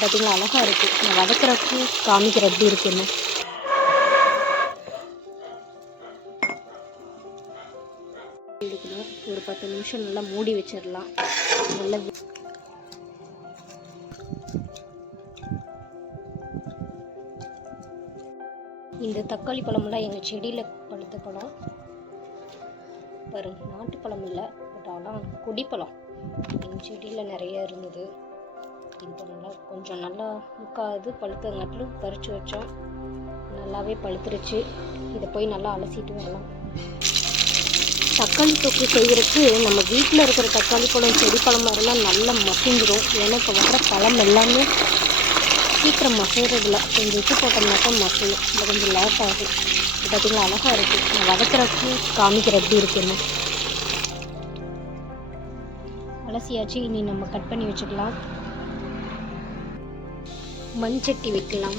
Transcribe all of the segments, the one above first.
பார்த்தீங்களா அழகாக இருக்குது. நான் வதக்கிறப்போ காமிக்கிற எப்படி இருக்குன்னு. ஒரு 10 நிமிஷம் நல்லா மூடி வச்சிடலாம். நல்லா இந்த தக்காளி பழமெல்லாம் எங்கள் செடியில் பழுத்த பழம் பாருங்க. நாட்டு பழம் இல்லை, பட் ஆனால் குடிப்பழம் எங்கள் செடியில் நிறைய இருந்தது. இப்போ நல்லா கொஞ்சம் நல்லா முக்காது பழுத்தங்காட்டிலும் பறித்து வச்சோம். நல்லாவே பழுத்துருச்சு. இதை போய் நல்லா அலசிட்டு வரலாம். தக்காளி தொக்கு செய்கிறதுக்கு நம்ம வீட்டில் இருக்கிற தக்காளி பழம் செடி பழமாக இருந்தால் நல்லா மசிஞ்சிடும். ஏன்னா இப்போ வர பழம் எல்லாமே சீக்கிரம் மசைறதில்ல. கொஞ்சம் உப்பு போட்டோம்னாக்கா மசையும். இது கொஞ்சம் லேட் ஆகும். இது பார்த்திங்களா அழகாக இருக்குது. நான் வதக்கிறப்போ காமிக்கிற எப்படி இருக்குன்னு. அலசியாச்சு. இனி நம்ம கட் பண்ணி வச்சுக்கலாம். மண் சட்டி வைக்கலாம்.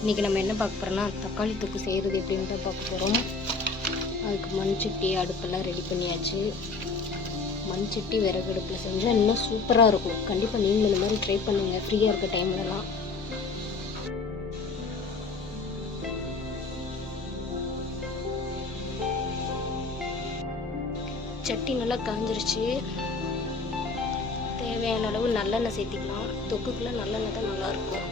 இன்றைக்கி நம்ம என்ன பார்க்க போகிறோம்னா தக்காளி தொக்கு செய்கிறது எப்படின்னு தான் பார்க்க போகிறோம். அதுக்கு மண் சட்டி அடுப்பெல்லாம் ரெடி பண்ணியாச்சு. மண் சட்டி விறகு அடுப்பில் செஞ்சால் இன்னும் சூப்பராக இருக்கும். கண்டிப்பாக நீங்களும் இந்த மாதிரி ட்ரை பண்ணுங்கள் ஃப்ரீயாக இருக்க டைம்லலாம். சட்டி நல்லா காஞ்சிருச்சு. தேவையான அளவு நல்லெண்ணெய் சேர்த்திக்கலாம். தொக்குக்குள்ளே நல்லெண்ணெய் தான் நல்லாயிருக்கும்.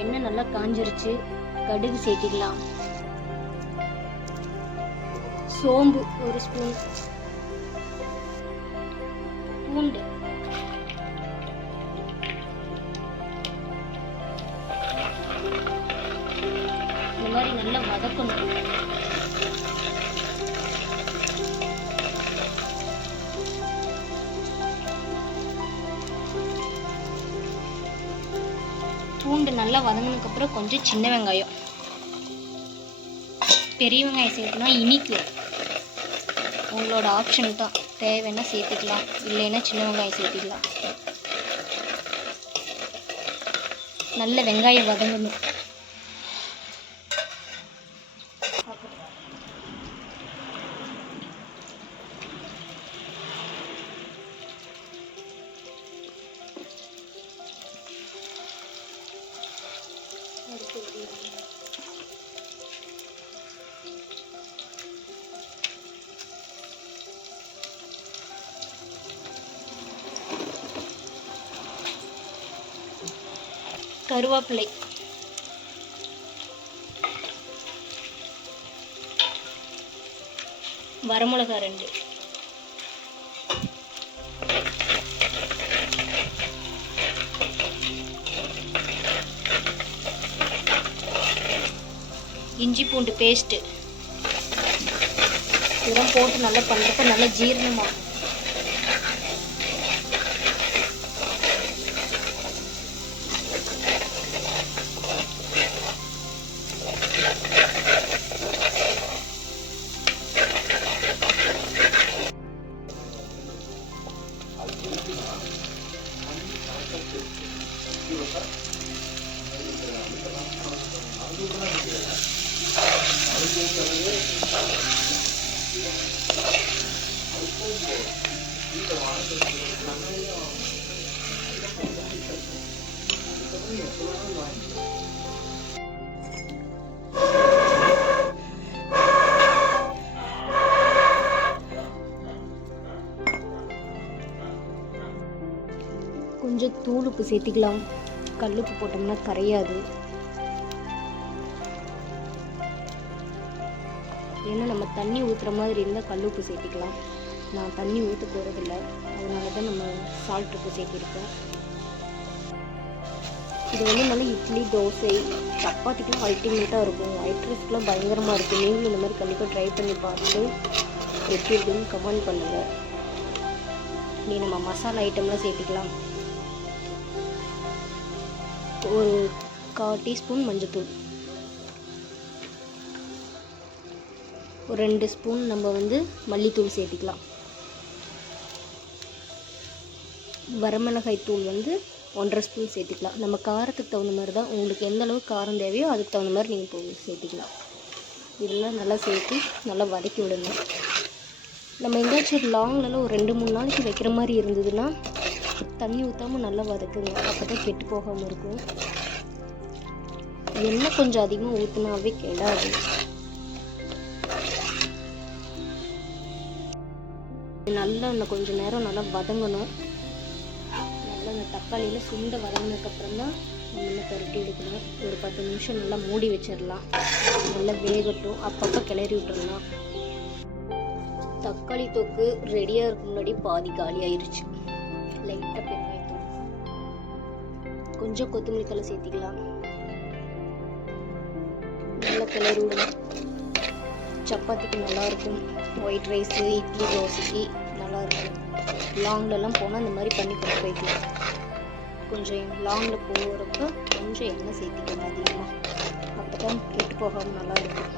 எண்ணெய் நல்லா காஞ்சிருச்சு. கடுகு சேர்த்திக்கலாம். சோம்பு 1 ஸ்பூன், பூண்டு இந்த மாதிரி நல்லா வதக்கணும். பூண்டு நல்லா வதங்கினதுக்கப்புறம் கொஞ்சம் சின்ன வெங்காயம். பெரிய வெங்காயம் சேர்த்துனா இனிக்கும். உங்களோட ஆப்ஷன் தான். தேவைன்னா சேர்த்துக்கலாம், இல்லைன்னா சின்ன வெங்காயம் சேர்த்துக்கலாம். நல்ல வெங்காயம் வதங்கணும். கருவேப்பிலை, வரமிளகா 2, இஞ்சி பூண்டு பேஸ்ட்டு. இதெல்லாம் போட்டு நல்லா பண்ணுறப்ப நல்லா ஜீரணமாகும். கொஞ்சம் தூள் உப்பு சேர்த்திக்கலாம். கல்லுப்பு போட்டோம்னா கரையாது. ஏன்னா நம்ம தண்ணி ஊற்றுற மாதிரி இருந்தால் கல்லுப்பு சேர்த்திக்கலாம். நான் தண்ணி ஊற்ற போகிறதில்ல, அதனால தான் நம்ம சால்ட் உப்பு சேர்த்திருக்கோம். இது வந்து நல்லா இட்லி, தோசை, சப்பாத்திக்கெலாம் அல்டிமேட்டாக இருக்கும். ஒயிட் ரைஸ்க்கெலாம் பயங்கரமாக இருக்கும். நீங்களும் இந்த மாதிரி கண்டிப்பாக ட்ரை பண்ணி பார்த்துட்டு எப்படி இருக்குன்னு கமெண்ட் பண்ணுங்கள். நீ நம்ம மசாலா ஐட்டம்லாம் சேர்த்திக்கலாம். ஒரு 1/4 டீஸ்பூன் மஞ்சத்தூள், ஒரு 2 ஸ்பூன் நம்ம வந்து மல்லித்தூள் சேர்த்திக்கலாம். வரமிளகாய் தூள் வந்து 1/2 ஸ்பூன் சேர்த்திக்கலாம். நம்ம காரத்துக்கு தகுந்த மாதிரி தான். உங்களுக்கு எந்த அளவுக்கு காரம் தேவையோ அதுக்கு தகுந்த மாதிரி நீங்கள் சேர்த்திக்கலாம். இதெல்லாம் நல்லா சேர்த்து நல்லா வதக்கி விடுங்க. நம்ம எங்கேயாச்சும் லாங்லலாம் ஒரு 2-3 நாளைக்கு வைக்கிற மாதிரி இருந்ததுன்னா தண்ணி ஊற்றாமல் நல்லா வதக்குங்க. அப்போ தான் கெட்டு போகாமல் இருக்கும். எண்ணெய் கொஞ்சம் அதிகமாக ஊற்றினாவே கெடாது. நல்லா இன்னும் கொஞ்சம் நேரம் நல்லா வதங்கணும். நல்லா அந்த தக்காளியில் சுண்டை வதங்கினதுக்கப்புறம் தான் நல்லா பரட்டி எடுக்கணும். ஒரு 10 நிமிஷம் நல்லா மூடி வச்சிடலாம். நல்லா வேகட்டும். அப்பப்போ கிளறி விட்டுறலாம். தக்காளி தொக்கு ரெடியாக இருக்க முன்னாடி பாதி காலி ஆயிடுச்சு. லைட்டாக பெருங்காயத்தூள், கொஞ்சம் கொத்தமல்லி தழை சேர்த்திக்கலாம். நல்லா கிளறி விடணும். சப்பாத்திக்கு நல்லாயிருக்கும். ஒயிட் ரைஸு, இட்லி, தோசைக்கு நல்லாயிருக்கும். லாங்லலாம் போனால் இந்த மாதிரி பண்ணி கொண்டு போய்க்கலாம். கொஞ்சம் லாங்கில் போகிறப்ப கொஞ்சம் எண்ணெய் சேர்த்திக்கணும் அதிகமாக. அப்போ தான் கெட்டு போகாமல் நல்லாயிருக்கும்.